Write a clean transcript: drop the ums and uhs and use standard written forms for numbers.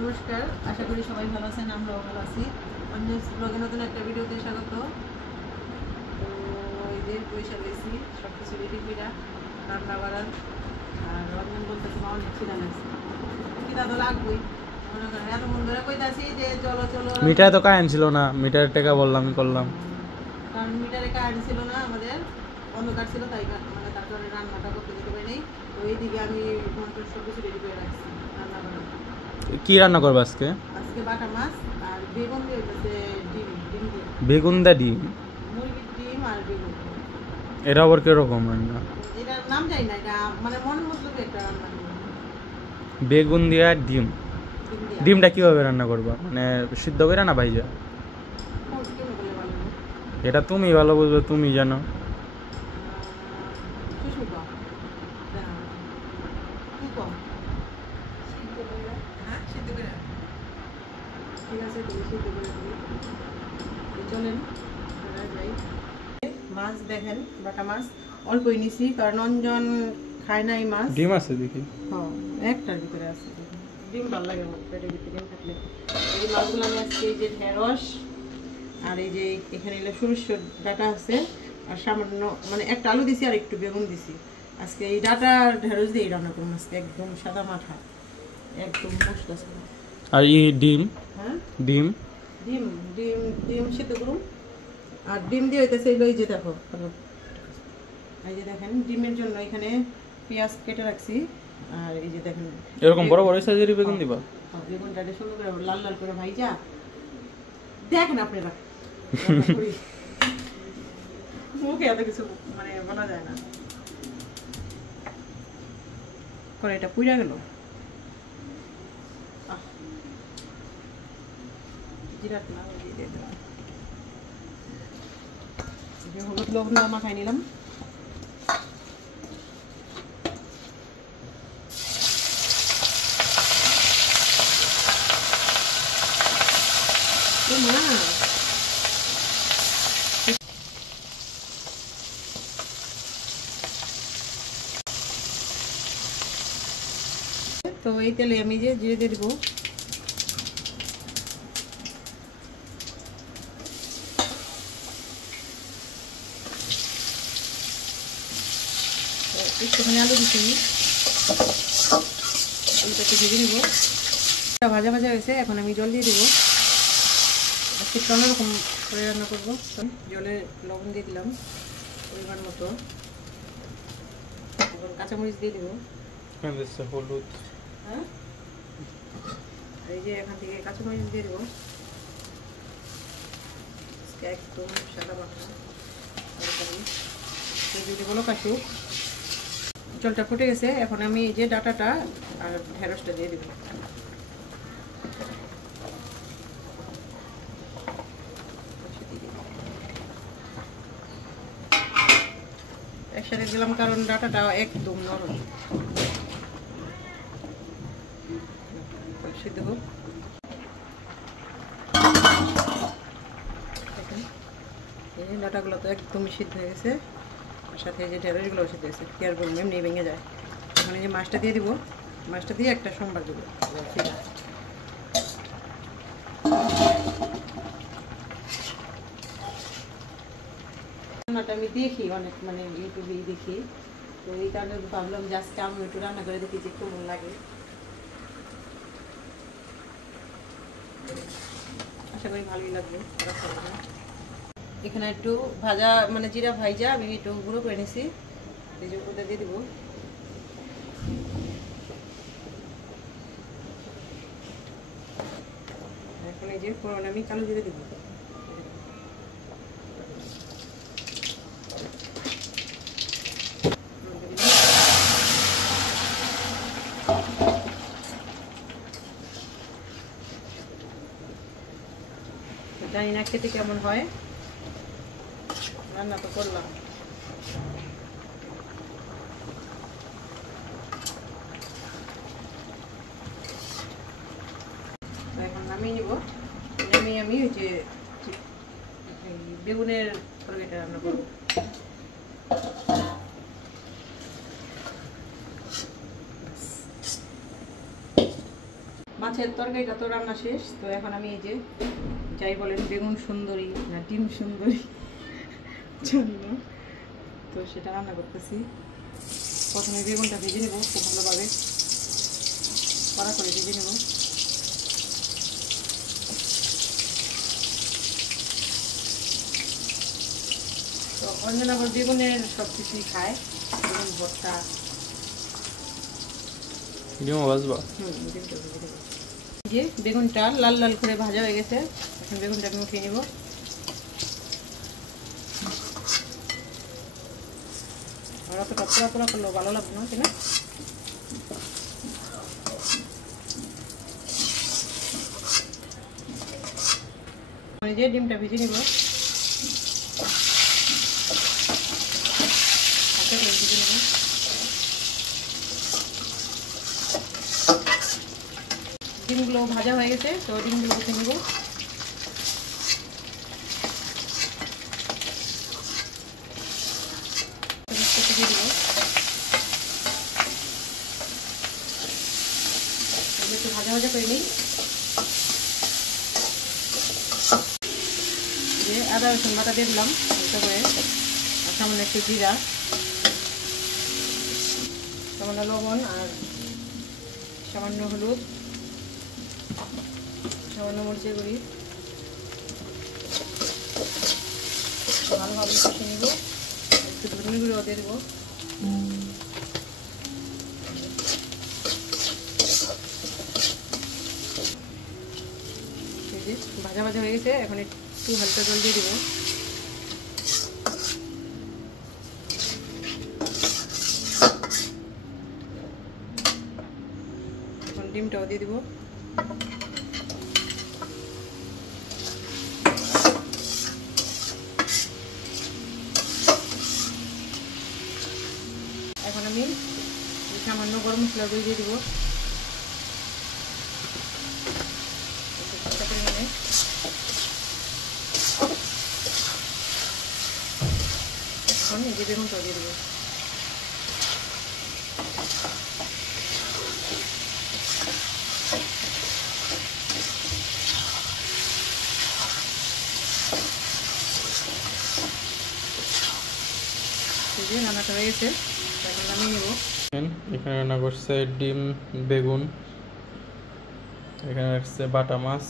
নমস্কার, আশা করি সবাই ভালো আছেন। আমরাও ভালো আছি। অন্য ব্লগে নতুন একটা ভিডিওতে স্বাগত। তো এই যে পয়সা পেয়েছি, সব কিছু রেডি করে রান্না বাড়ার। আর রঞ্জন বলতেছে মা অনেক খিদা লাগছে, খিদা তো লাগবেই। মনে করেন এত মন ধরে কইতাছি যে চলো চলো। মিটারে তো কারেন্ট ছিল না, মিটারের টাকা বললাম করলাম, কারণ মিটারে কারেন্ট ছিল না, আমাদের অন্ধকার ছিল, তাই মানে তারপরে রান্নাটা করতে যেতে পারিনি। তো এইদিকে আমি সব কিছু রেডি করে রাখছি রান্না বাড়ার। কি রান্না করবো আজকে? আজকে বাটা মাছ আর বেগুন দিয়ে হচ্ছে ডিম ডিম দিয়ে বেগুন দা ডিম। মুরগির ডিম আর বেগুন। এটা আবার কিরকম রান্না? এটার নাম জানি না, এটা মানে মনের মতো একটা রান্না। বেগুন দিয়া ডিম। ডিম দিয়ে ডিমটা কিভাবে রান্না করবা, মানে সিদ্ধ করে না ভাইজা? কেমন করলে ভালো হবে? এটা তুমি ভালো বুঝবে, তুমি জানো। সুস্মিতা কি কম হ্যাঁ সিদ্ধ করে। ঠিক আছে, তুমি সিদ্ধ করে দিবি। চলেন যাই। মাছ দেখেন, বাটা মাছ অল্পই নিছি, কারণ অঞ্জন খায় নাই মাছ। ডিম আছে দেখি। হ্যাঁ, একটার ভিতরে আছে ডিম। ভালো লাগে আমার পেটের ভিতরে ডিম থাকলে। এই মাছগুলো আমি আজকে এই যে ঢেঁড়স আর এই যে এখানে এলো সরিষার ডাটা আছে, আর সামান্য মানে একটা আলু দিছি আর একটু বেগুন দিছি। আজকে এই ডাটা আর ঢেঁড়স দিয়ে রান্না করবো আজকে, একদম সাদা মাঠা, একদম মশলা ছাড়া। আর এই ডিম? হ্যাঁ, ডিম ডিম ডিম ডিম সিদ্ধ করুন। আর ডিম দিয়ে হইতেছে এই যে দেখো, এই যে দেখেন ডিমের জন্য এখানে পেঁয়াজ কেটে রাখছি। আর এই যে দেখেন এরকম বড় বড় সাইজের বেগুন দিবা? বেগুনটা সুন্দর করে লাল লাল করে ভাইজা দেখেন আপনারা। মুখে এত কিছু মানে বলা যায় না। করে এটা পুড়া গেল। জিরা না দিয়ে দিলাম, হলুদ লবণ মাখাই নিলাম। তো এই তেলে আমি যে জিরে দিয়ে দেবো। একটুখানি আলু দিচ্ছি, আলুটা একটু ভেজে নেবো। ভাজা ভাজা হয়েছে, এখন আমি জল দিয়ে দেবো। আজকে অন্যরকম করে রান্না করবো। জলে লবণ দিয়ে দিলাম পরিমাণ মতো, এবং কাঁচামরিচ দিয়ে দেবো। হলুদ। হ্যাঁ, এই যে এখান থেকে কাঁচামরিচ দিয়ে দেবো। একদম সাদা মাখা দিয়ে দেবো কাশু। জলটা ফুটে গেছে, এখন আমি এই যে ডাটাটা আর ঢেঁড়সটা দিয়ে দেবো। একসাথে দিলাম কারণ ডাটাটা একদম নরম, সিদ্ধ হোক। এই ডাটাগুলো তো একদমই সিদ্ধ হয়ে গেছে, আর সাথে এই যে ঢেঁড়সগুলো সিদ্ধ হয়েছে, কি আর বলবো, এমনি ভেঙে যায়। এখন এই যে মাছটা দিয়ে দিব, মাছটা দিয়ে একটা সোমবার দেবো। রান্নাটা আমি দেখি অনেক, মানে ইউটিউবেই দেখি, তো এই কারণে ভাবলাম যে আজকে আমি একটু রান্না করে দেখি যে কেমন লাগে। আশা করি ভালোই লাগবে। এখানে একটু ভাজা মানে জিরা ভাইজা আমি একটু গুঁড়ো করে নিয়েছি, এই যে উপরে দিয়ে দিব। এখন এই যে ফোড়ন আমি কালো জিরে দিব। জানি না খেতে কেমন হয়, রান্না তো করলাম। এখন নামিয়ে নিব। আমি ওই যে বেগুনের তরকারিটা রান্না করবো। মাছের তরকারিটা তো রান্না শেষ, তো এখন আমি এই যে যাই বলেন বেগুন সুন্দরী না ডিম সুন্দরী জন্য তো সেটা রান্না করতেছি। প্রথমে বেগুনটা ভেজে নেব খুব ভালোভাবে, কড়া করে ভেজে নেব। তো অন্যান্য আবার বেগুনের সব কিছুই খায়, বেগুন ভর্তা। ডিমও ভাজবা? ডিমটা ভেজে নেব। যে বেগুনটা লাল লাল করে ভাজা হয়ে গেছে, এখন বেগুনটা আমি উঠিয়ে নেব। আর অতটা পোড়া পোড়া করলেও ভালো লাগবে না, তাই না? আমি যে ডিমটা ভেজে নিব, ভেজে নেব। ডিমগুলো ভাজা হয়ে গেছে, তো ডিমগুলো উঠে নেব। একটু ভাজা ভাজা করে নিই। যে আদা রসুন বাটা দিয়ে দিলাম হালকা করে, আর সামান্য একটু জিরা, সামান্য লবণ, আর সামান্য হলুদ, সামান্য মরিচের গুঁড়ি, ভালোভাবে কষে নিব। একটু ধনে গুঁড়ো দিয়ে দেবো। ভাজা ভাজা হয়ে গেছে, এখন একটু হালকা জল দিয়ে দেবো। এখন ডিমটাও দিয়ে দেবো। এখন আমি সামান্য গরম মশলা দিয়ে দেবো। এখন এই যে বেগুনটা দিয়ে দেবো। রান্নাটা হয়ে গেছে, এখন নামিয়ে নেব। এখানে রান্না করছে ডিম বেগুন, এখানে রাখছে বাটা মাছ।